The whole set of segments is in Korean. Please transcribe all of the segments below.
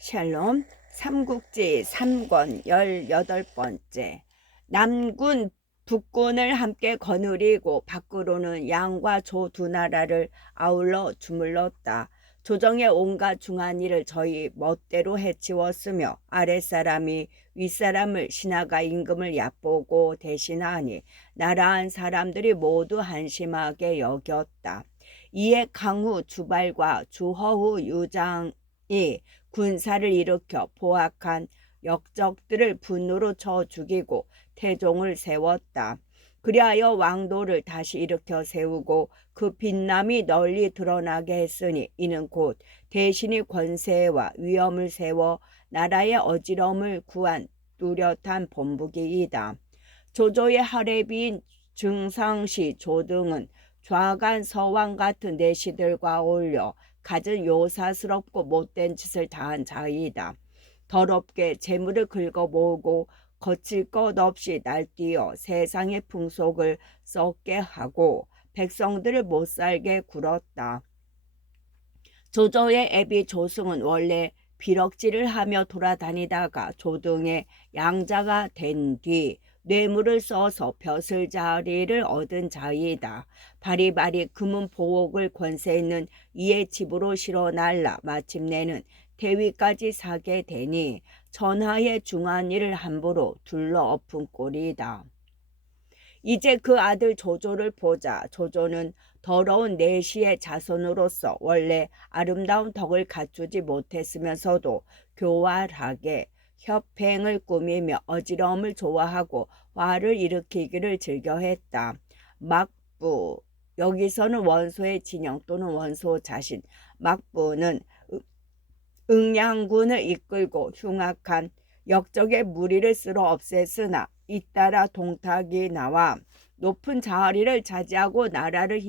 샬롬 삼국지 3권 18번째. 남군 북군을 함께 거느리고 밖으로는 양과 조 두 나라를 아울러 주물렀다. 조정의 온갖 중한 일을 저희 멋대로 해치웠으며 아랫사람이 윗사람을 신하가 임금을 얕보고 대신하니 나라한 사람들이 모두 한심하게 여겼다. 이에 강후 주발과 주허후 유장이 군사를 일으켜 포악한 역적들을 분노로 쳐 죽이고 태종을 세웠다. 그리하여 왕도를 다시 일으켜 세우고 그 빛남이 널리 드러나게 했으니 이는 곧 대신이 권세와 위엄을 세워 나라의 어지러움을 구한 뚜렷한 본보기이다. 조조의 하례비인 증상시 조등은 좌간 서왕 같은 내시들과 어울려 갖은 요사스럽고 못된 짓을 다한 자이다. 더럽게 재물을 긁어 모으고 거칠 것 없이 날뛰어 세상의 풍속을 썩게 하고 백성들을 못살게 굴었다. 조조의 애비 조승은 원래 비럭질을 하며 돌아다니다가 조등의 양자가 된 뒤 뇌물을 써서 벼슬자리를 얻은 자이다. 바리바리 금은 보옥을 권세 있는 이의 집으로 실어 날라 마침내는 대위까지 사게 되니 천하의 중한 일을 함부로 둘러엎은 꼴이다. 이제 그 아들 조조를 보자. 조조는 더러운 내시의 자손으로서 원래 아름다운 덕을 갖추지 못했으면서도 교활하게 협행을 꾸미며 어지러움을 좋아하고 화를 일으키기를 즐겨했다. 막부, 여기서는 원소의 진영 또는 원소 자신, 막부는 응양군을 이끌고 흉악한 역적의 무리를 쓸어 없앴으나 잇따라 동탁이 나와 높은 자리를 차지하고 나라를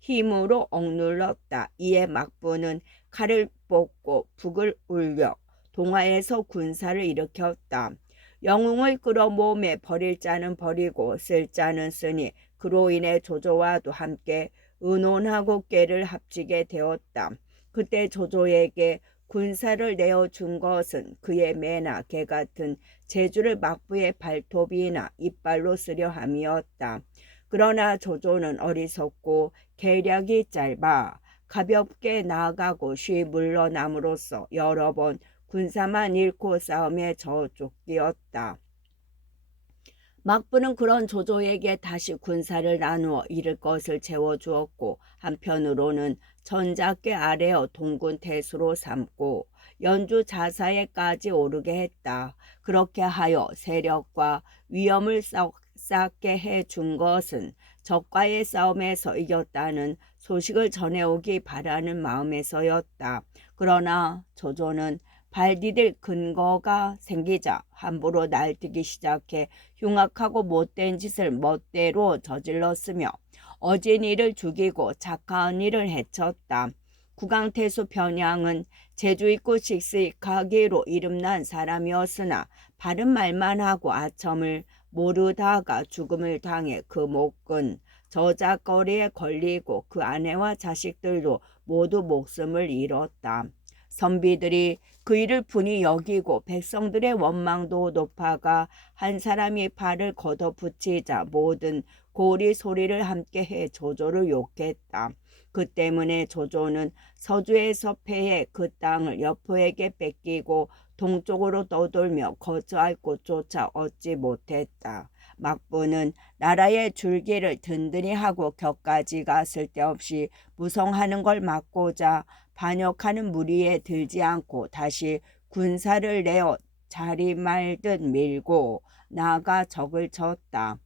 힘으로 억눌렀다. 이에 막부는 칼을 뽑고 북을 울려 동화에서 군사를 일으켰다. 영웅을 끌어모으며 버릴 자는 버리고 쓸 자는 쓰니 그로 인해 조조와도 함께 의논하고 꾀를 합치게 되었다. 그때 조조에게 군사를 내어준 것은 그의 매나 개 같은 재주를 막부의 발톱이나 이빨로 쓰려 함이었다. 그러나 조조는 어리석고 계략이 짧아 가볍게 나아가고 쉬 물러남으로써 여러 번 군사만 잃고 싸움에 져 쫓기었다. 막부는 그런 조조에게 다시 군사를 나누어 잃을 것을 채워주었고 한편으로는 전작계 아래어 동군 태수로 삼고 연주 자사에까지 오르게 했다. 그렇게 하여 세력과 위엄을 쌓게 해준 것은 적과의 싸움에서 이겼다는 소식을 전해오기 바라는 마음에서였다. 그러나 조조는 발 디딜 근거가 생기자 함부로 날뛰기 시작해 흉악하고 못된 짓을 멋대로 저질렀으며 어진 이를 죽이고 착한 이를 해쳤다. 구강태수 변양은 재주있고 씩씩하기로 이름난 사람이었으나 바른 말만 하고 아첨을 모르다가 죽음을 당해 그 목은 저작거리에 걸리고 그 아내와 자식들도 모두 목숨을 잃었다. 선비들이 그 일을 분이 여기고 백성들의 원망도 높아가 한 사람이 발을 걷어붙이자 모든 고리 소리를 함께해 조조를 욕했다. 그 때문에 조조는 서주에서 패해 그 땅을 여포에게 뺏기고 동쪽으로 떠돌며 거처할 곳조차 얻지 못했다. 막부는 나라의 줄기를 든든히 하고 격가지가 쓸데없이 무성하는 걸 막고자 반역하는 무리에 들지 않고 다시 군사를 내어 자리 말듯 밀고 나아가 적을 쳤다.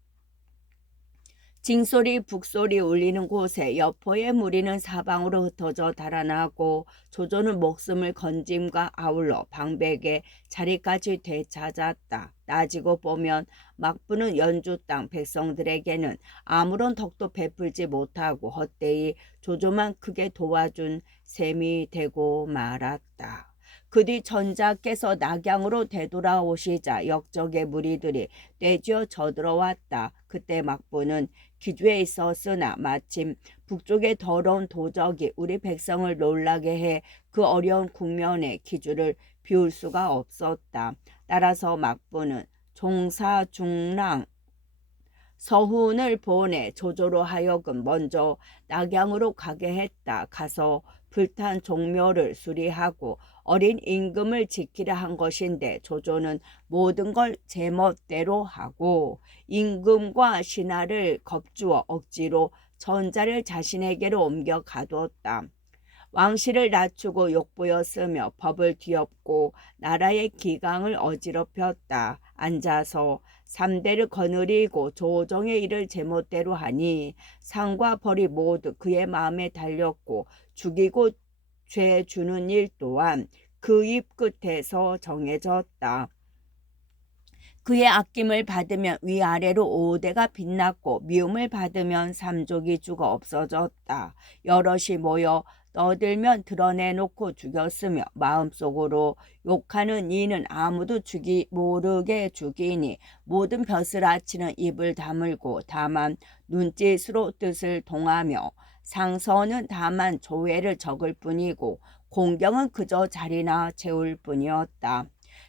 징소리 북소리 울리는 곳에 여포의 무리는 사방으로 흩어져 달아나고 조조는 목숨을 건짐과 아울러 방백의 자리까지 되찾았다. 따지고 보면 막부는 연주 땅 백성들에게는 아무런 덕도 베풀지 못하고 헛되이 조조만 크게 도와준 셈이 되고 말았다. 그 뒤 전자께서 낙양으로 되돌아오시자 역적의 무리들이 떼쥐어 쳐들어왔다. 그때 막부는 기주에 있었으나 마침 북쪽의 더러운 도적이 우리 백성을 놀라게 해 그 어려운 국면에 기주를 비울 수가 없었다. 따라서 막부는 종사중랑 서훈을 보내 조조로 하여금 먼저 낙양으로 가게 했다. 가서 불탄 종묘를 수리하고 어린 임금을 지키려 한 것인데 조조는 모든 걸 제멋대로 하고 임금과 신하를 겁주어 억지로 전자를 자신에게로 옮겨 가두었다. 왕실을 낮추고 욕보였으며 법을 뒤엎고 나라의 기강을 어지럽혔다. 앉아서 3대를 거느리고 조정의 일을 제멋대로 하니 상과 벌이 모두 그의 마음에 달렸고 죽이고 죄 주는 일 또한 그 입 끝에서 정해졌다. 그의 아낌을 받으면 위아래로 5대가 빛났고 미움을 받으면 3족이 죽어 없어졌다. 여럿이 모여 떠들면 드러내놓고 죽였으며 마음속으로 욕하는 이는 아무도 모르게 죽이니 모든 벼슬아치는 입을 다물고 다만 눈짓으로 뜻을 동하며 상서는 다만 조회를 적을 뿐이고 공경은 그저 자리나 채울 뿐이었다.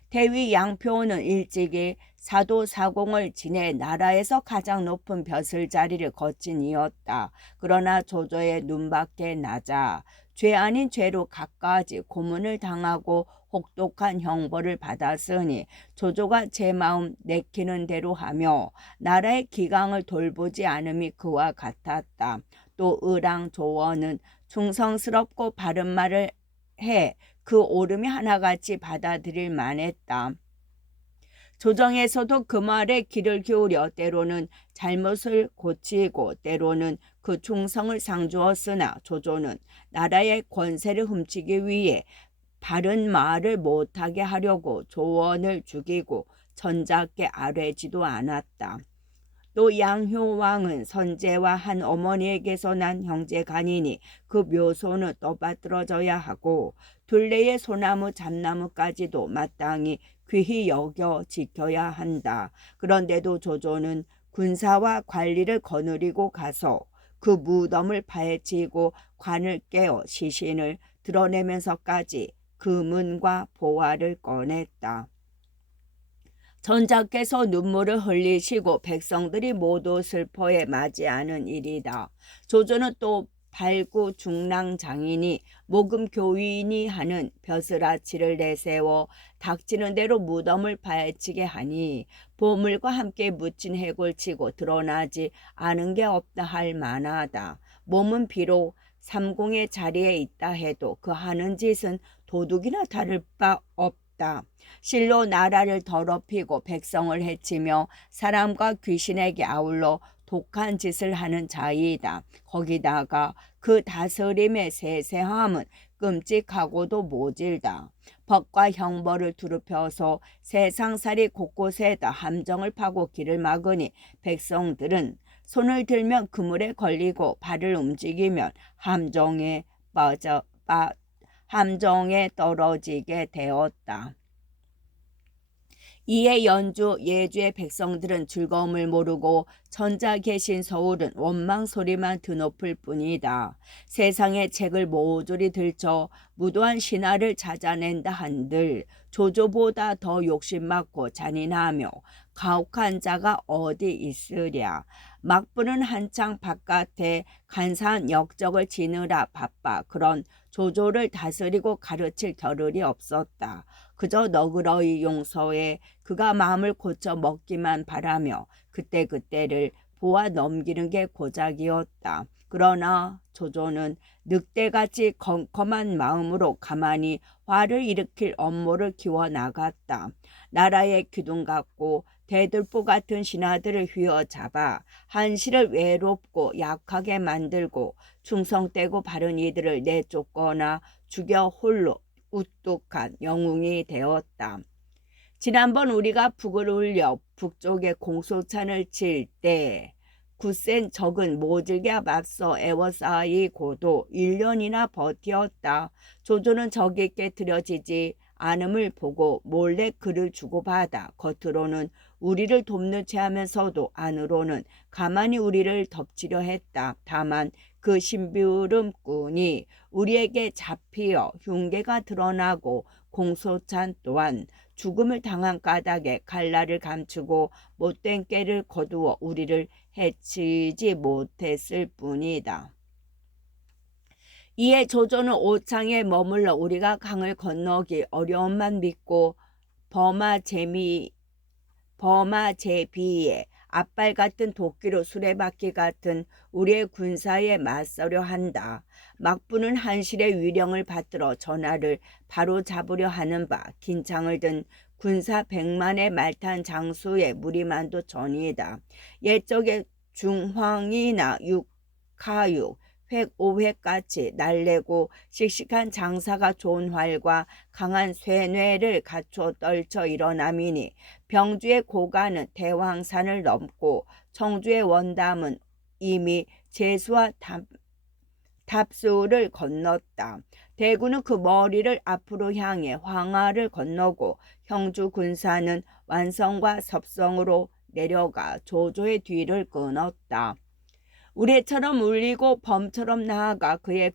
대위 양표는 일찍이 사도사공을 지내 나라에서 가장 높은 벼슬 자리를 거친 이었다. 그러나 조조의 눈밖에 나자 죄 아닌 죄로 갖가지 고문을 당하고 혹독한 형벌을 받았으니 조조가 제 마음 내키는 대로 하며 나라의 기강을 돌보지 않음이 그와 같았다. 또 의랑조원은 충성스럽고 바른 말을 해 그 옳음이 하나같이 받아들일 만했다. 조정에서도 그 말에 귀를 기울여 때로는 잘못을 고치고 때로는 그 충성을 상주었으나 조조는 나라의 권세를 훔치기 위해 바른 말을 못하게 하려고 조원을 죽이고 전작게 아뢰지도 않았다. 또 양효왕은 선제와 한 어머니에게서 난 형제간이니 그 묘소는 떠받들어져야 하고 둘레의 소나무 잡나무까지도 마땅히 귀히 여겨 지켜야 한다. 그런데도 조조는 군사와 관리를 거느리고 가서 그 무덤을 파헤치고 관을 깨어 시신을 드러내면서까지 금은과 보화를 꺼냈다. 전자께서 눈물을 흘리시고 백성들이 모두 슬퍼에 맞이하는 일이다. 조조는 또 발구중랑장인이 모금교인이 하는 벼슬아치를 내세워 닥치는 대로 무덤을 파헤치게 하니 보물과 함께 묻힌 해골치고 드러나지 않은 게 없다 할 만하다. 몸은 비록 삼공의 자리에 있다 해도 그 하는 짓은 도둑이나 다를 바 없다. 실로 나라를 더럽히고 백성을 해치며 사람과 귀신에게 아울러 독한 짓을 하는 자이다. 거기다가 그 다스림의 세세함은 끔찍하고도 모질다. 법과 형벌을 두루펴서 세상살이 곳곳에다 함정을 파고 길을 막으니 백성들은 손을 들면 그물에 걸리고 발을 움직이면 함정에 떨어지게 되었다. 이에 연주 예주의 백성들은 즐거움을 모르고 전자 계신 서울은 원망 소리만 드높을 뿐이다. 세상의 책을 모조리 들쳐 무도한 신하를 찾아낸다 한들 조조보다 더 욕심많고 잔인하며 가혹한 자가 어디 있으랴. 막부는 한창 바깥에 간사한 역적을 지느라 바빠 그런 조조를 다스리고 가르칠 겨를이 없었다. 그저 너그러이 용서해 그가 마음을 고쳐 먹기만 바라며 그때그때를 보아 넘기는 게 고작이었다. 그러나 조조는 늑대같이 컴컴한 마음으로 가만히 화를 일으킬 업무를 키워나갔다. 나라의 기둥 같고 대들보 같은 신하들을 휘어잡아 한시를 외롭고 약하게 만들고 충성되고 바른 이들을 내쫓거나 죽여 홀로 우뚝한 영웅이 되었다. 지난번 우리가 북을 울려 북쪽에 공소찬을 칠 때 굳센 적은 모질게 맞서 애워싸이고도 1년이나 버티었다. 조조는 적이 깨트려지지 안음을 보고 몰래 그를 주고받아 겉으로는 우리를 돕는 체하면서도 안으로는 가만히 우리를 덮치려 했다. 다만 그 심부름꾼이 우리에게 잡히어 흉계가 드러나고 공소찬 또한 죽음을 당한 까닭에 칼날을 감추고 못된 꾀를 거두어 우리를 해치지 못했을 뿐이다. 이에 조조는 오창에 머물러 우리가 강을 건너기 어려움만 믿고 버마제비에 앞발 같은 도끼로 수레바퀴 같은 우리의 군사에 맞서려 한다. 막부는 한실의 위령을 받들어 전하를 바로 잡으려 하는 바 긴창을 든 군사 100만의 말탄 장수의 무리만도 전이다. 옛적에 중황이나 육하육 획 5획같이 날래고 씩씩한 장사가 좋은 활과 강한 쇠뇌를 갖춰 떨쳐 일어남이니 병주의 고가는 대왕산을 넘고 청주의 원담은 이미 제수와 답수를 건넜다. 대구는 그 머리를 앞으로 향해 황하를 건너고 형주 군사는 완성과 섭성으로 내려가 조조의 뒤를 끊었다. 우레처럼 울리고 범처럼 나아가 그의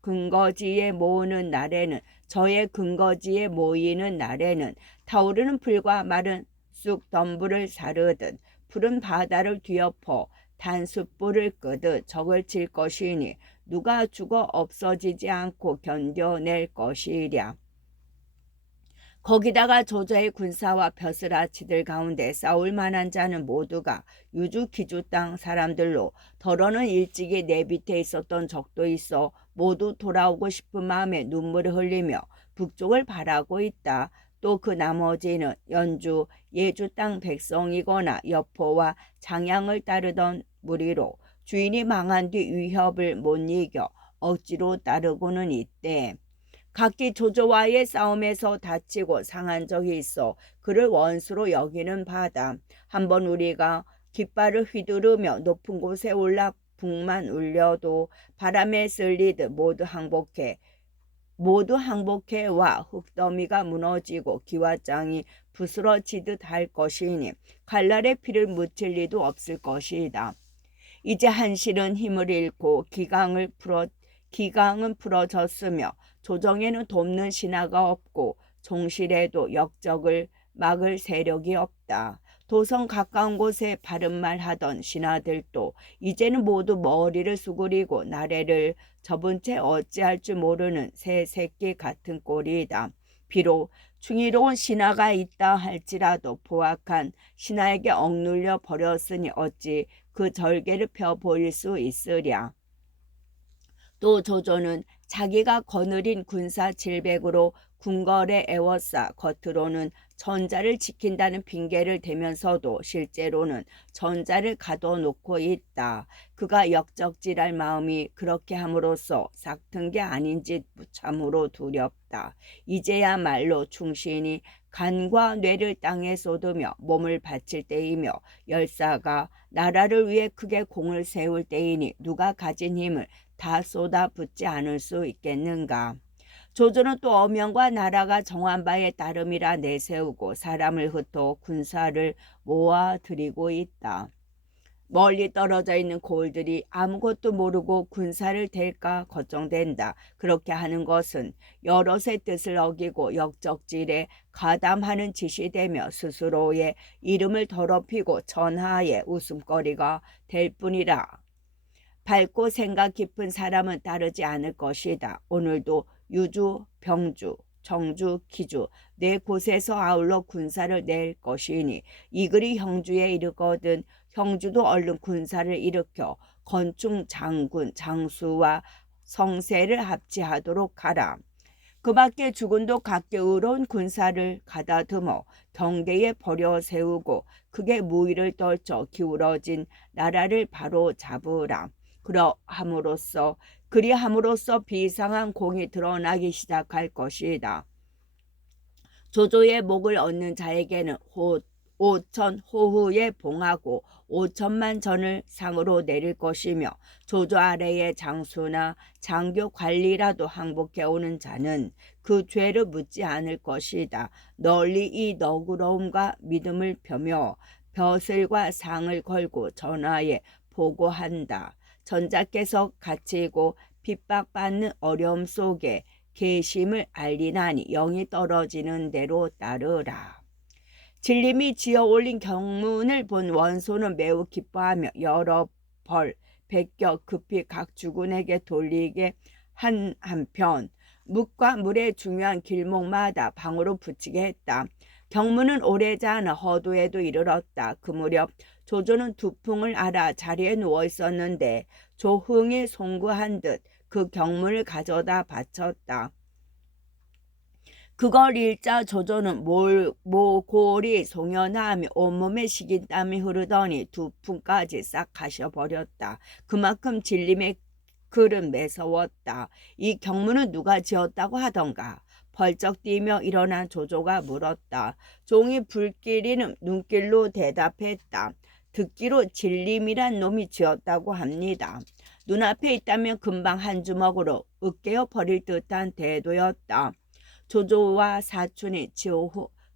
근거지에 모으는 날에는 저의 근거지에 모이는 날에는 타오르는 풀과 마른 쑥 덤불을 사르듯 푸른 바다를 뒤엎어 단숫불을 끄듯 적을 칠 것이니 누가 죽어 없어지지 않고 견뎌낼 것이랴. 거기다가 조조의 군사와 벼슬아치들 가운데 싸울 만한 자는 모두가 유주 기주 땅 사람들로 더러는 일찍이 내 밑에 있었던 적도 있어 모두 돌아오고 싶은 마음에 눈물을 흘리며 북쪽을 바라고 있다. 또 그 나머지는 연주 예주 땅 백성이거나 여포와 장양을 따르던 무리로 주인이 망한 뒤 위협을 못 이겨 억지로 따르고는 있대. 각기 조조와의 싸움에서 다치고 상한 적이 있어 그를 원수로 여기는 바다. 한번 우리가 깃발을 휘두르며 높은 곳에 올라 북만 울려도 바람에 쓸리듯 모두 항복해 와 흙더미가 무너지고 기와장이 부스러지듯 할 것이니 칼날에 피를 묻힐 리도 없을 것이다. 이제 한실은 힘을 잃고 기강은 풀어졌으며 조정에는 돕는 신하가 없고 종실에도 역적을 막을 세력이 없다. 도성 가까운 곳에 바른말 하던 신하들도 이제는 모두 머리를 수그리고 나래를 접은 채 어찌할 줄 모르는 새 새끼 같은 꼴이다. 비록 충의로운 신하가 있다 할지라도 포악한 신하에게 억눌려 버렸으니 어찌 그 절개를 펴 보일 수 있으랴. 또 조조는 자기가 거느린 군사 700으로 궁궐에 애워싸 겉으로는 전자를 지킨다는 핑계를 대면서도 실제로는 전자를 가둬놓고 있다. 그가 역적질할 마음이 그렇게 함으로써 싹튼 게 아닌지 참으로 두렵다. 이제야말로 충신이 간과 뇌를 땅에 쏟으며 몸을 바칠 때이며 열사가 나라를 위해 크게 공을 세울 때이니 누가 가진 힘을 다 쏟아붓지 않을 수 있겠는가. 조조는 또 어명과 나라가 정한 바에 따름이라 내세우고 사람을 흩어 군사를 모아들이고 있다. 멀리 떨어져 있는 고을들이 아무것도 모르고 군사를 댈까 걱정된다. 그렇게 하는 것은 여럿의 뜻을 어기고 역적질에 가담하는 짓이 되며 스스로의 이름을 더럽히고 전하의 웃음거리가 될 뿐이라. 밝고 생각 깊은 사람은 따르지 않을 것이다. 오늘도 유주, 병주, 청주, 기주 네 곳에서 아울러 군사를 낼 것이니 이글이 형주에 이르거든 형주도 얼른 군사를 일으켜 건충 장군, 장수와 성세를 합치하도록 하라. 그 밖에 주군도 각기 의로운 군사를 가다듬어 경계에 버려 세우고 크게 무위를 떨쳐 기울어진 나라를 바로 잡으라. 그리함으로써 비상한 공이 드러나기 시작할 것이다. 조조의 목을 얻는 자에게는 5천 호후에 봉하고 5천만 전을 상으로 내릴 것이며 조조 아래의 장수나 장교 관리라도 항복해 오는 자는 그 죄를 묻지 않을 것이다. 널리 이 너그러움과 믿음을 펴며 벼슬과 상을 걸고 전하에 보고한다. 전자께서 갇히고 핍박받는 어려움 속에 계심을 알리나니 영이 떨어지는 대로 따르라. 진림이 지어 올린 경문을 본 원소는 매우 기뻐하며 여러 벌 베껴 급히 각 주군에게 돌리게 한편 묵과 물의 중요한 길목마다 방으로 붙이게 했다. 경문은 오래지 않아 허도에도 이르렀다. 그 무렵 조조는 두풍을 알아 자리에 누워 있었는데 조흥이 송구한 듯 그 경문을 가져다 바쳤다. 그걸 읽자 조조는 모골이 송연하며 온몸에 식은땀이 흐르더니 두풍까지 싹 가셔버렸다. 그만큼 진림의 글은 매서웠다. 이 경문은 누가 지었다고 하던가. 벌쩍 뛰며 일어난 조조가 물었다. 종이 불길이는 눈길로 대답했다. 듣기로 진림이란 놈이 지었다고 합니다. 눈앞에 있다면 금방 한 주먹으로 으깨어 버릴 듯한 태도였다. 조조와 사촌이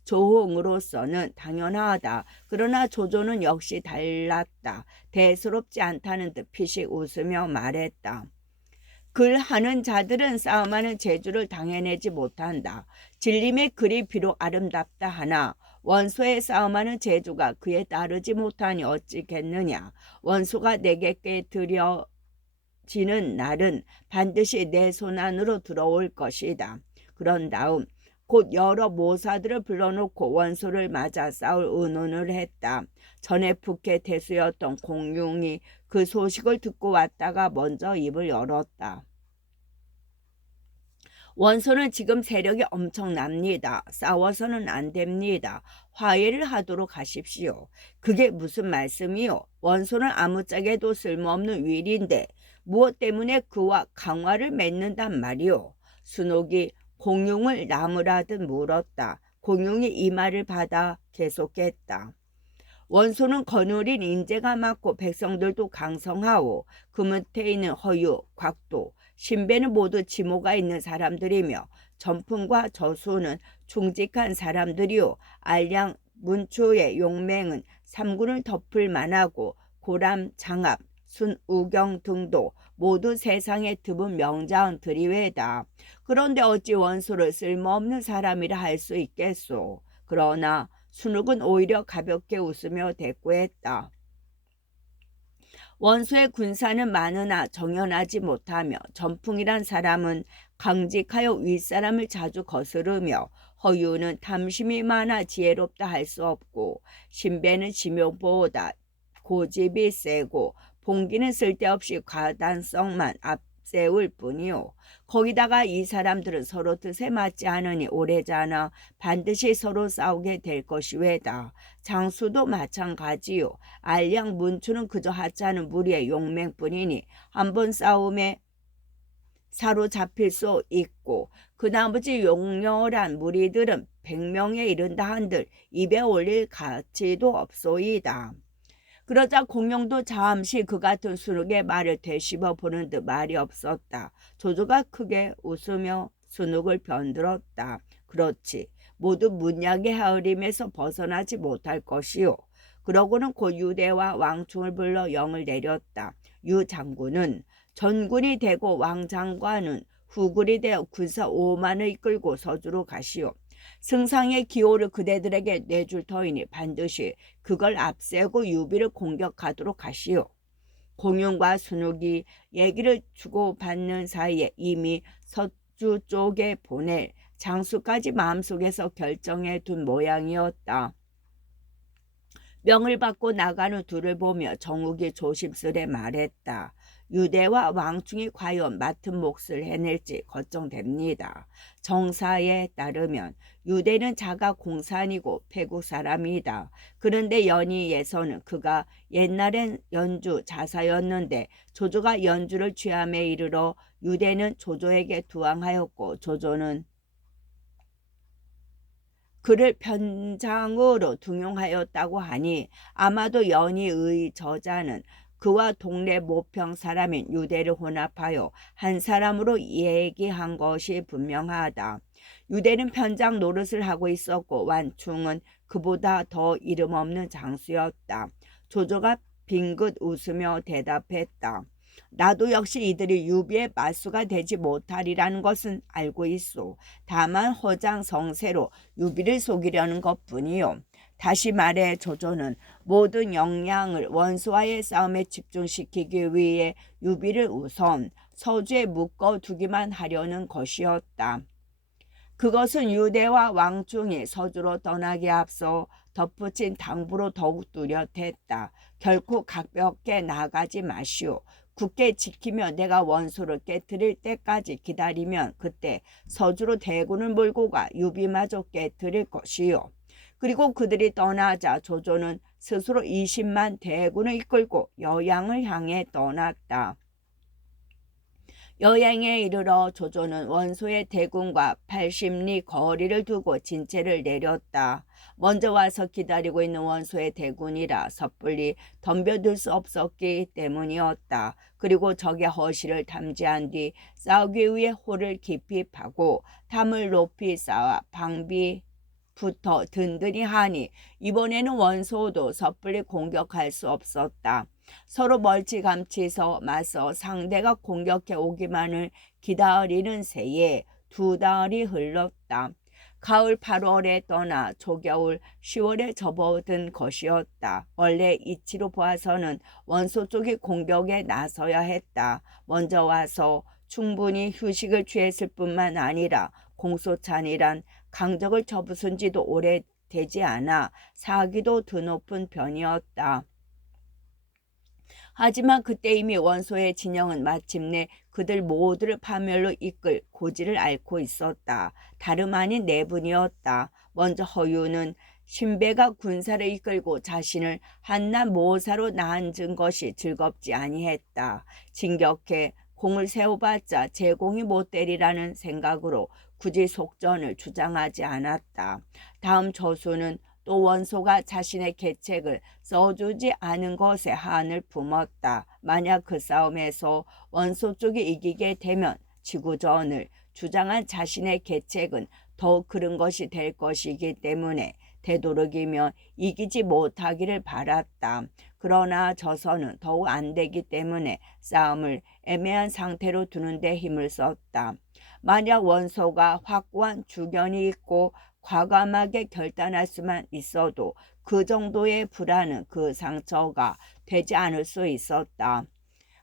조홍으로서는 당연하다. 그러나 조조는 역시 달랐다. 대수롭지 않다는 듯 피식 웃으며 말했다. 글하는 자들은 싸움하는 재주를 당해내지 못한다. 진림의 글이 비록 아름답다 하나 원소의 싸움하는 재주가 그에 따르지 못하니 어찌겠느냐. 원소가 내게 들여지는 날은 반드시 내 손안으로 들어올 것이다. 그런 다음 곧 여러 모사들을 불러놓고 원소를 맞아 싸울 의논을 했다. 전에 북해 태수였던 공룡이 그 소식을 듣고 왔다가 먼저 입을 열었다. 원소는 지금 세력이 엄청납니다. 싸워서는 안 됩니다. 화해를 하도록 하십시오. 그게 무슨 말씀이요? 원소는 아무짝에도 쓸모없는 위인데 무엇 때문에 그와 강화를 맺는단 말이오? 순옥이 공룡을 나무라듯 물었다. 공룡이 이 말을 받아 계속했다. 원소는 거느린 인재가 많고 백성들도 강성하오. 그 밑에 있는 허유, 곽도, 신배는 모두 지모가 있는 사람들이며 전풍과 저수는 충직한 사람들이오. 알량, 문초의 용맹은 삼군을 덮을 만하고 고람, 장압, 순우경 등도 모두 세상에 드문 명장들이 외다. 그런데 어찌 원소를 쓸모없는 사람이라 할 수 있겠소. 그러나 순욱은 오히려 가볍게 웃으며 대꾸했다. 원소의 군사는 많으나 정연하지 못하며 전풍이란 사람은 강직하여 윗사람을 자주 거스르며 허유는 탐심이 많아 지혜롭다 할 수 없고 신배는 지명보다 고집이 세고 봉기는 쓸데없이 과단성만 앞세울 뿐이요. 거기다가 이 사람들은 서로 뜻에 맞지 않으니 오래자나 반드시 서로 싸우게 될 것이 외다. 장수도 마찬가지요. 알량 문추는 그저 하찮은 무리의 용맹뿐이니 한번 싸움에 사로잡힐 수 있고 그 나머지 용렬한 무리들은 100명에 이른다 한들 입에 올릴 가치도 없소이다. 그러자 공룡도 잠시 그 같은 순욱의 말을 되씹어 보는 듯 말이 없었다. 조조가 크게 웃으며 순욱을 변들었다. 그렇지. 모두 문약의 하으림에서 벗어나지 못할 것이요. 그러고는 곧 유대와 왕충을 불러 영을 내렸다. 유 장군은 전군이 되고 왕 장관은 후군이 되어 군사 5만을 이끌고 서주로 가시오. 승상의 기호를 그대들에게 내줄 터이니 반드시 그걸 앞세고 유비를 공격하도록 하시오. 공룡과 순욱이 얘기를 주고받는 사이에 이미 서주 쪽에 보낼 장수까지 마음속에서 결정해 둔 모양이었다. 명을 받고 나가는 둘을 보며 정욱이 조심스레 말했다. 유대와 왕충이 과연 맡은 몫을 해낼지 걱정됩니다. 정사에 따르면 유대는 자가 공산이고 패국 사람이다. 그런데 연희에서는 그가 옛날엔 연주 자사였는데 조조가 연주를 취함에 이르러 유대는 조조에게 두항하였고 조조는 그를 편장으로 등용하였다고 하니 아마도 연희의 저자는 그와 동네 모평 사람인 유대를 혼합하여 한 사람으로 얘기한 것이 분명하다. 유대는 편장 노릇을 하고 있었고 완충은 그보다 더 이름 없는 장수였다. 조조가 빙긋 웃으며 대답했다. 나도 역시 이들이 유비의 맞수가 되지 못하리라는 것은 알고 있소. 다만 허장성세로 유비를 속이려는 것뿐이요. 다시 말해 조조는 모든 역량을 원수와의 싸움에 집중시키기 위해 유비를 우선 서주에 묶어두기만 하려는 것이었다. 그것은 유대와 왕중이 서주로 떠나기 앞서 덧붙인 당부로 더욱 뚜렷했다. 결코 가볍게 나가지 마시오. 굳게 지키며 내가 원수를 깨뜨릴 때까지 기다리면 그때 서주로 대군을 몰고 가 유비마저 깨뜨릴 것이요. 그리고 그들이 떠나자 조조는 스스로 20만 대군을 이끌고 여양을 향해 떠났다. 여양에 이르러 조조는 원소의 대군과 80리 거리를 두고 진체를 내렸다. 먼저 와서 기다리고 있는 원소의 대군이라 섣불리 덤벼들 수 없었기 때문이었다. 그리고 적의 허시를 탐지한 뒤 싸우기 위해 호를 깊이 파고 탐을 높이 쌓아 방비부터 든든히 하니 이번에는 원소도 섣불리 공격할 수 없었다. 서로 멀찌감치서 맞서 상대가 공격해 오기만을 기다리는 새에 두 달이 흘렀다. 가을 8월에 떠나 초겨울 10월에 접어든 것이었다. 원래 이치로 보아서는 원소 쪽이 공격에 나서야 했다. 먼저 와서 충분히 휴식을 취했을 뿐만 아니라 공소찬이란 강적을 접으순 지도 오래되지 않아 사기도 드높은 편이었다. 하지만 그때 이미 원소의 진영은 마침내 그들 모두를 파멸로 이끌 고지를 앓고 있었다. 다름 아닌 네 분이었다. 먼저 허유는 신배가 군사를 이끌고 자신을 한낱 모사로 나앉은 것이 즐겁지 아니했다. 진격해 공을 세워봤자 제공이 못 되리라는 생각으로 굳이 속전을 주장하지 않았다. 다음 저수는 또 원소가 자신의 계책을 써주지 않은 것에 한을 품었다. 만약 그 싸움에서 원소 쪽이 이기게 되면 지구전을 주장한 자신의 계책은 더욱 그른 것이 될 것이기 때문에 되도록이면 이기지 못하기를 바랐다. 그러나 저서는 더욱 안 되기 때문에 싸움을 애매한 상태로 두는 데 힘을 썼다. 만약 원소가 확고한 주견이 있고 과감하게 결단할 수만 있어도 그 정도의 불안은 그 상처가 되지 않을 수 있었다.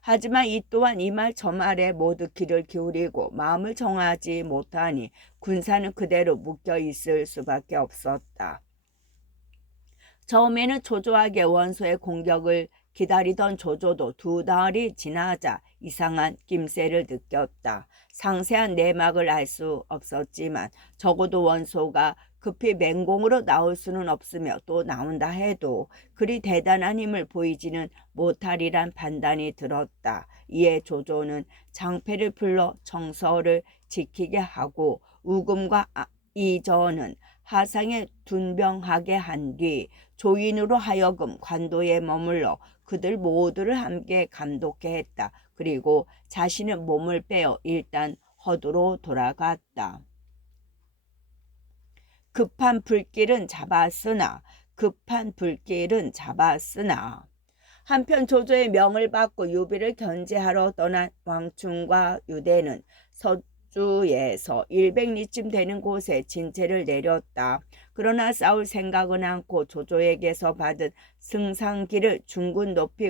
하지만 이 또한 이 말 저 말에 모두 귀를 기울이고 마음을 정하지 못하니 군사는 그대로 묶여 있을 수밖에 없었다. 처음에는 초조하게 원소의 공격을 기다리던 조조도 두 달이 지나자 이상한 낌새를 느꼈다. 상세한 내막을 알 수 없었지만 적어도 원소가 급히 맹공으로 나올 수는 없으며 또 나온다 해도 그리 대단한 힘을 보이지는 못하리란 판단이 들었다. 이에 조조는 장패를 불러 정서를 지키게 하고 우금과 이전은 하상에 둔병하게 한 뒤 조인으로 하여금 관도에 머물러 그들 모두를 함께 감독해 했다. 그리고 자신의 몸을 빼어 일단 허도로 돌아갔다. 급한 불길은 잡았으나 한편 조조의 명을 받고 유비를 견제하러 떠난 왕충과 유대는 서주에서 100리쯤 되는 곳에 진체를 내렸다. 그러나 싸울 생각은 않고 조조에게서 받은 승상기를 중군 높이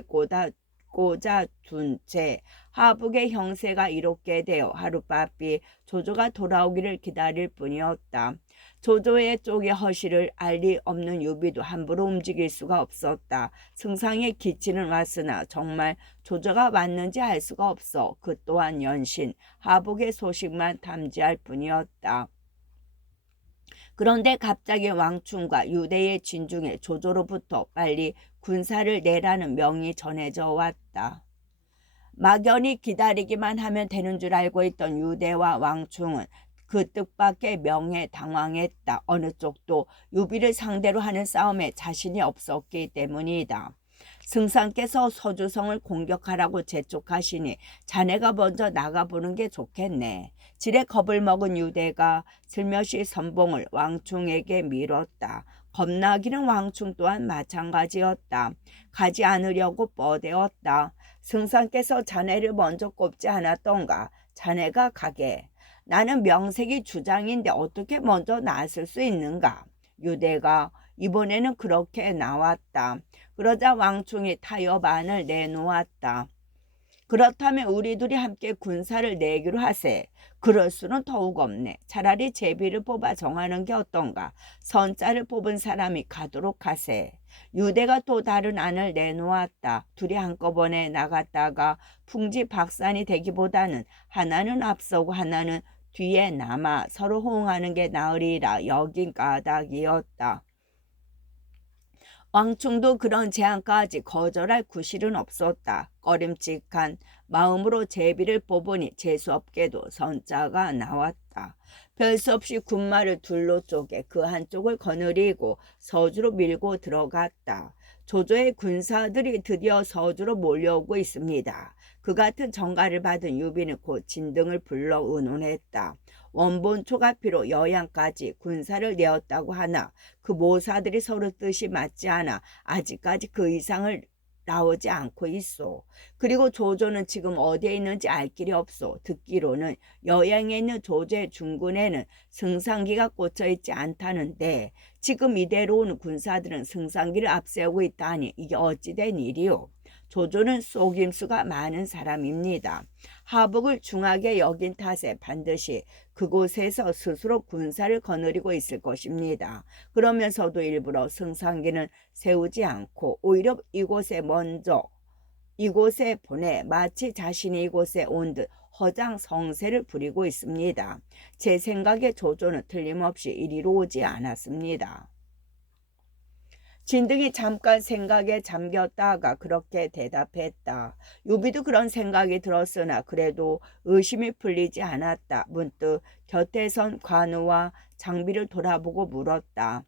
꽂아둔 채 하북의 형세가 이롭게 되어 하룻바삐 조조가 돌아오기를 기다릴 뿐이었다. 조조의 쪽의 허실을 알 리 없는 유비도 함부로 움직일 수가 없었다. 승상의 기치는 왔으나 정말 조조가 왔는지 알 수가 없어 그 또한 연신 하북의 소식만 탐지할 뿐이었다. 그런데 갑자기 왕충과 유대의 진중에 조조로부터 빨리 군사를 내라는 명이 전해져 왔다. 막연히 기다리기만 하면 되는 줄 알고 있던 유대와 왕충은 그 뜻밖의 명에 당황했다. 어느 쪽도 유비를 상대로 하는 싸움에 자신이 없었기 때문이다. 승상께서 서주성을 공격하라고 재촉하시니 자네가 먼저 나가보는 게 좋겠네. 지레 겁을 먹은 유대가 슬며시 선봉을 왕충에게 밀었다. 겁나기는 왕충 또한 마찬가지였다. 가지 않으려고 뻗대었다. 승상께서 자네를 먼저 꼽지 않았던가. 자네가 가게. 나는 명색이 주장인데 어떻게 먼저 나설 수 있는가. 유대가 이번에는 그렇게 나왔다. 그러자 왕충이 타협안을 내놓았다. 그렇다면 우리 둘이 함께 군사를 내기로 하세. 그럴 수는 더욱 없네. 차라리 제비를 뽑아 정하는 게 어떤가. 선자를 뽑은 사람이 가도록 하세. 유대가 또 다른 안을 내놓았다. 둘이 한꺼번에 나갔다가 풍지박산이 되기보다는 하나는 앞서고 하나는 뒤에 남아 서로 호응하는 게 나으리라 여긴 까닭이었다. 왕충도 그런 제안까지 거절할 구실은 없었다. 꺼림칙한 마음으로 제비를 뽑으니 재수없게도 선자가 나왔다. 별 수 없이 군마를 둘로 쪼개 그 한쪽을 거느리고 서주로 밀고 들어갔다. 조조의 군사들이 드디어 서주로 몰려오고 있습니다. 그 같은 정가를 받은 유비는 곧 진등을 불러 의논했다. 원본 초가피로 여양까지 군사를 내었다고 하나 그 모사들이 서로 뜻이 맞지 않아 아직까지 그 이상을 나오지 않고 있어. 그리고 조조는 지금 어디에 있는지 알 길이 없어. 듣기로는 여양에 있는 조조의 중군에는 승상기가 꽂혀 있지 않다는데 지금 이대로 오는 군사들은 승상기를 앞세우고 있다니 이게 어찌된 일이오. 조조는 속임수가 많은 사람입니다. 하복을 중하게 여긴 탓에 반드시 그곳에서 스스로 군사를 거느리고 있을 것입니다. 그러면서도 일부러 승상기는 세우지 않고 오히려 이곳에 보내 마치 자신이 이곳에 온 듯 허장성세를 부리고 있습니다. 제 생각에 조조는 틀림없이 이리로 오지 않았습니다. 진등이 잠깐 생각에 잠겼다가 그렇게 대답했다. 유비도 그런 생각이 들었으나 그래도 의심이 풀리지 않았다. 문득 곁에 선 관우와 장비를 돌아보고 물었다.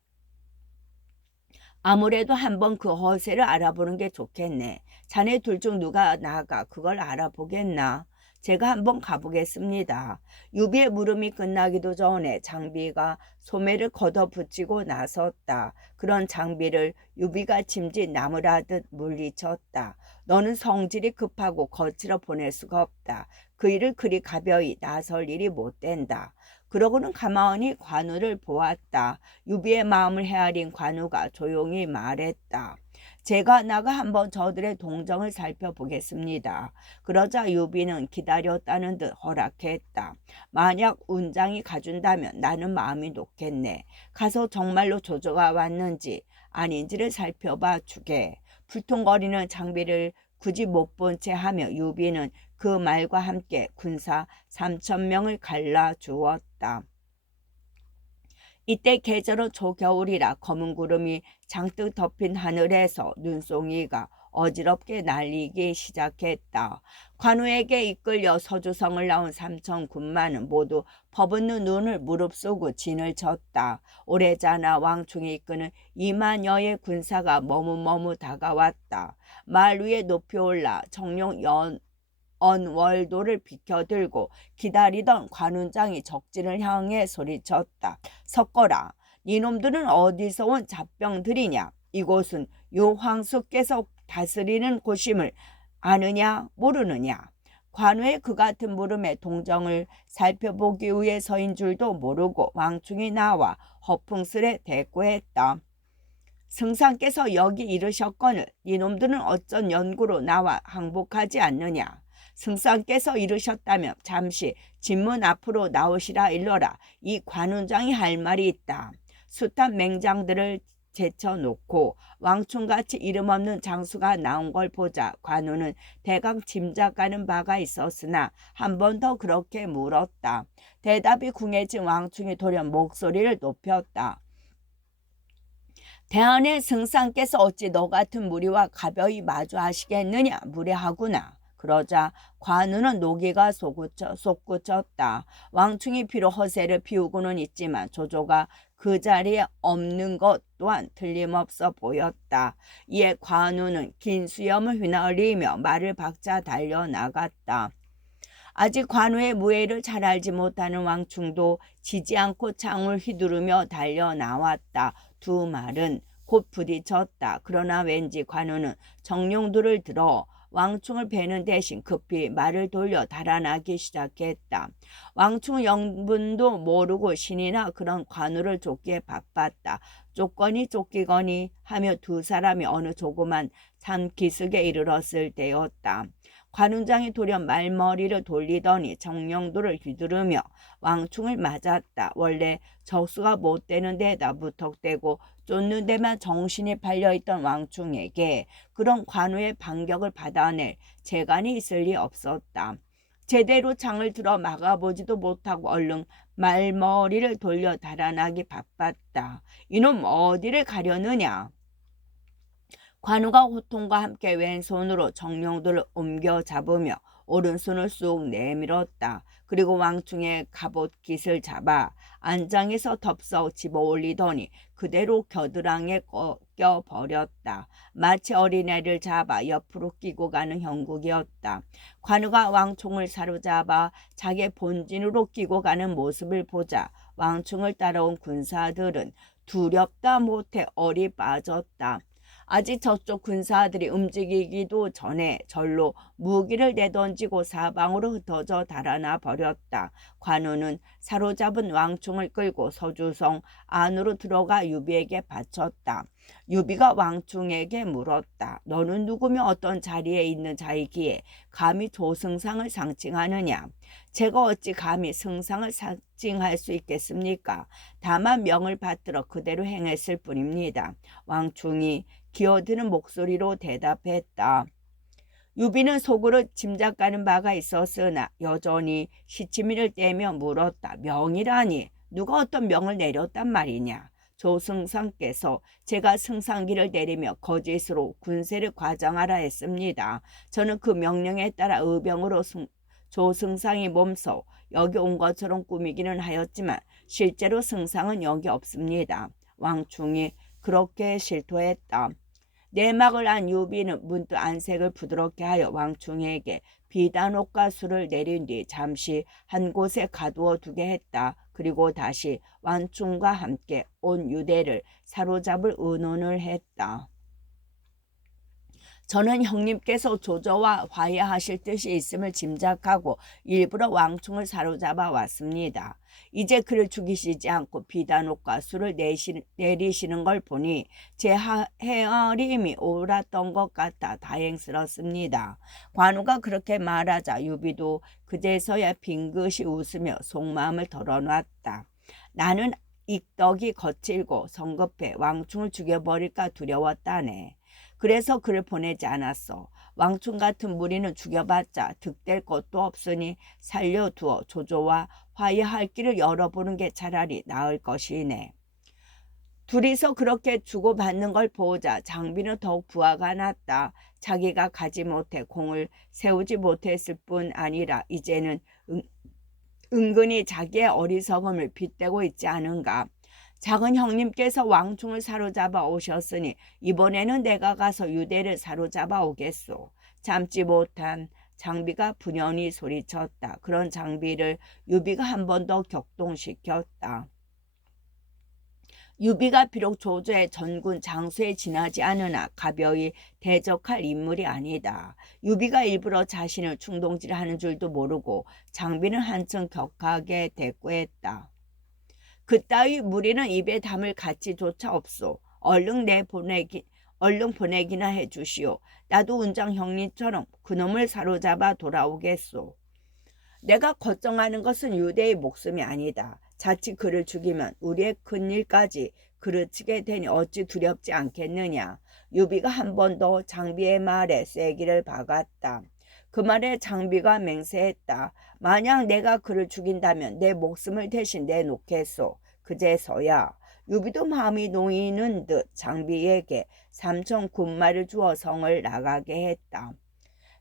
아무래도 한번 그 허세를 알아보는 게 좋겠네. 자네 둘 중 누가 나가 그걸 알아보겠나? 제가 한번 가보겠습니다. 유비의 물음이 끝나기도 전에 장비가 소매를 걷어붙이고 나섰다. 그런 장비를 유비가 짐짓 나무라듯 물리쳤다. 너는 성질이 급하고 거칠어 보낼 수가 없다. 그 일을 그리 가벼이 나설 일이 못 된다. 그러고는 가만히 관우를 보았다. 유비의 마음을 헤아린 관우가 조용히 말했다. 제가 나가 한번 저들의 동정을 살펴보겠습니다. 그러자 유비는 기다렸다는 듯 허락했다. 만약 운장이 가준다면 나는 마음이 놓겠네. 가서 정말로 조조가 왔는지 아닌지를 살펴봐 주게. 불통거리는 장비를 굳이 못 본 채 하며 유비는 그 말과 함께 군사 3,000명을 갈라주었다. 이때 계절은 초겨울이라 검은 구름이 장뜩 덮인 하늘에서 눈송이가 어지럽게 날리기 시작했다. 관우에게 이끌려 서주성을 나온 3,000군마는 모두 퍼붓는 눈을 무릅쓰고 진을 쳤다. 오래자나 왕충이 이끄는 2만여의 군사가 머뭇머뭇 다가왔다. 말 위에 높이 올라 청룡 언월도를 비켜들고 기다리던 관운장이 적진을 향해 소리쳤다. 섞어라. 니놈들은 어디서 온 잡병들이냐. 이곳은 요황수께서 다스리는 곳임을 아느냐 모르느냐. 관우의 그 같은 물음에 동정을 살펴보기 위해서인 줄도 모르고 왕충이 나와 허풍스레 대꾸했다. 승상께서 여기 이르셨거늘 니놈들은 어쩐 연구로 나와 항복하지 않느냐. 승상께서 이르셨다면 잠시 진문 앞으로 나오시라 일러라. 이 관운장이 할 말이 있다. 숱한 맹장들을 제쳐놓고 왕충같이 이름 없는 장수가 나온 걸 보자 관우는 대강 짐작가는 바가 있었으나 한 번 더 그렇게 물었다. 대답이 궁해진 왕충이 돌연 목소리를 높였다. 대안의 승상께서 어찌 너 같은 무리와 가벼이 마주하시겠느냐. 무례하구나. 그러자 관우는 노기가 솟구쳤다. 왕충이 비록 허세를 피우고는 있지만 조조가 그 자리에 없는 것 또한 틀림없어 보였다. 이에 관우는 긴 수염을 휘날리며 말을 박자 달려나갔다. 아직 관우의 무예를 잘 알지 못하는 왕충도 지지 않고 창을 휘두르며 달려나왔다. 두 말은 곧 부딪혔다. 그러나 왠지 관우는 정령도를 들어 왕충을 베는 대신 급히 말을 돌려 달아나기 시작했다. 왕충은 영분도 모르고 신이나 그런 관우를 쫓기에 바빴다. 쫓거니 쫓기거니 하며 두 사람이 어느 조그만 산 기슭에 이르렀을 때였다. 관운장이 돌연 말머리를 돌리더니 정령도를 휘두르며 왕충을 맞았다. 원래 적수가 못 되는 데에다 무턱대고 쫓는 데만 정신이 팔려있던 왕충에게 그런 관우의 반격을 받아낼 재간이 있을 리 없었다. 제대로 창을 들어 막아보지도 못하고 얼른 말머리를 돌려 달아나기 바빴다. 이놈 어디를 가려느냐. 관우가 호통과 함께 왼손으로 정령도를 옮겨 잡으며 오른손을 쑥 내밀었다. 그리고 왕충의 갑옷깃을 잡아 안장에서 덥석 집어 올리더니 그대로 겨드랑이에 껴버렸다. 마치 어린애를 잡아 옆으로 끼고 가는 형국이었다. 관우가 왕충을 사로잡아 자기 본진으로 끼고 가는 모습을 보자 왕충을 따라온 군사들은 두렵다 못해 얼이 빠졌다. 아직 저쪽 군사들이 움직이기도 전에 절로 무기를 내던지고 사방으로 흩어져 달아나 버렸다. 관우는 사로잡은 왕충을 끌고 서주성 안으로 들어가 유비에게 바쳤다. 유비가 왕충에게 물었다. 너는 누구며 어떤 자리에 있는 자이기에 감히 조승상을 상징하느냐. 제가 어찌 감히 승상을 상징할 수 있겠습니까? 다만 명을 받들어 그대로 행했을 뿐입니다. 왕충이 기어드는 목소리로 대답했다. 유비는 속으로 짐작가는 바가 있었으나 여전히 시치미를 떼며 물었다. 명이라니 누가 어떤 명을 내렸단 말이냐. 조승상께서 제가 승상기를 내리며 거짓으로 군세를 과장하라 했습니다. 저는 그 명령에 따라 의병으로 조승상이 몸소 여기 온 것처럼 꾸미기는 하였지만 실제로 승상은 여기 없습니다. 왕충이 그렇게 실토했다. 내막을 안 유비는 문득 안색을 부드럽게 하여 왕충에게 비단옷과 술을 내린 뒤 잠시 한 곳에 가두어 두게 했다. 그리고 다시 왕충과 함께 온 유대를 사로잡을 의논을 했다. 저는 형님께서 조조와 화해하실 뜻이 있음을 짐작하고 일부러 왕충을 사로잡아 왔습니다. 이제 그를 죽이시지 않고 비단옷과 술을 내리시는 걸 보니 제 헤아림이 옳았던 것 같아 다행스럽습니다. 관우가 그렇게 말하자 유비도 그제서야 빙긋이 웃으며 속마음을 털어놨다. 나는 익덕이 거칠고 성급해 왕충을 죽여버릴까 두려웠다네. 그래서 그를 보내지 않았어. 왕충 같은 무리는 죽여봤자 득될 것도 없으니 살려두어 조조와 화해할 길을 열어보는 게 차라리 나을 것이네. 둘이서 그렇게 주고받는 걸 보자 장비는 더욱 부하가 났다. 자기가 가지 못해 공을 세우지 못했을 뿐 아니라 이제는 은근히 자기의 어리석음을 빗대고 있지 않은가. 작은 형님께서 왕충을 사로잡아 오셨으니 이번에는 내가 가서 유대를 사로잡아 오겠소. 참지 못한 장비가 분연히 소리쳤다. 그런 장비를 유비가 한 번 더 격동시켰다. 유비가 비록 조조의 전군 장수에 지나지 않으나 가벼이 대적할 인물이 아니다. 유비가 일부러 자신을 충동질하는 줄도 모르고 장비는 한층 격하게 대꾸했다. 그따위 무리는 입에 담을 가치조차 없소. 얼른 보내기나 해주시오. 나도 운장 형님처럼 그놈을 사로잡아 돌아오겠소. 내가 걱정하는 것은 유대의 목숨이 아니다. 자칫 그를 죽이면 우리의 큰일까지 그르치게 되니 어찌 두렵지 않겠느냐. 유비가 한 번 더 장비의 말에 쐐기를 박았다. 그 말에 장비가 맹세했다. 만약 내가 그를 죽인다면 내 목숨을 대신 내놓겠소. 그제서야 유비도 마음이 놓이는 듯 장비에게 3,000 군마를 주어 성을 나가게 했다.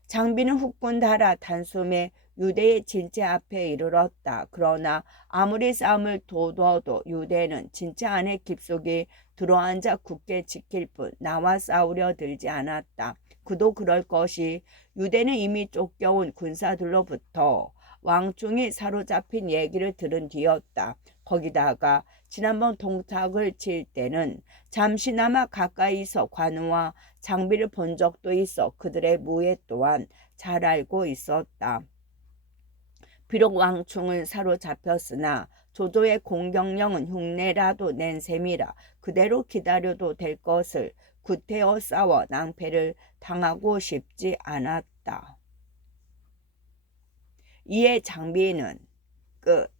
장비는 후끈 달아 단숨에 유대의 진체 앞에 이르렀다. 그러나 아무리 싸움을 도둬도 유대는 진체 안에 깊숙이 들어앉아 굳게 지킬 뿐 나와 싸우려 들지 않았다. 그도 그럴 것이 유대는 이미 쫓겨온 군사들로부터 왕중이 사로잡힌 얘기를 들은 뒤였다. 거기다가 지난번 동탁을 칠 때는 잠시나마 가까이서 관우와 장비를 본 적도 있어 그들의 무예 또한 잘 알고 있었다. 비록 왕충은 사로잡혔으나 조조의 공격령은 흉내라도 낸 셈이라 그대로 기다려도 될 것을 구태여 싸워 낭패를 당하고 싶지 않았다. 이에 장비는 끝.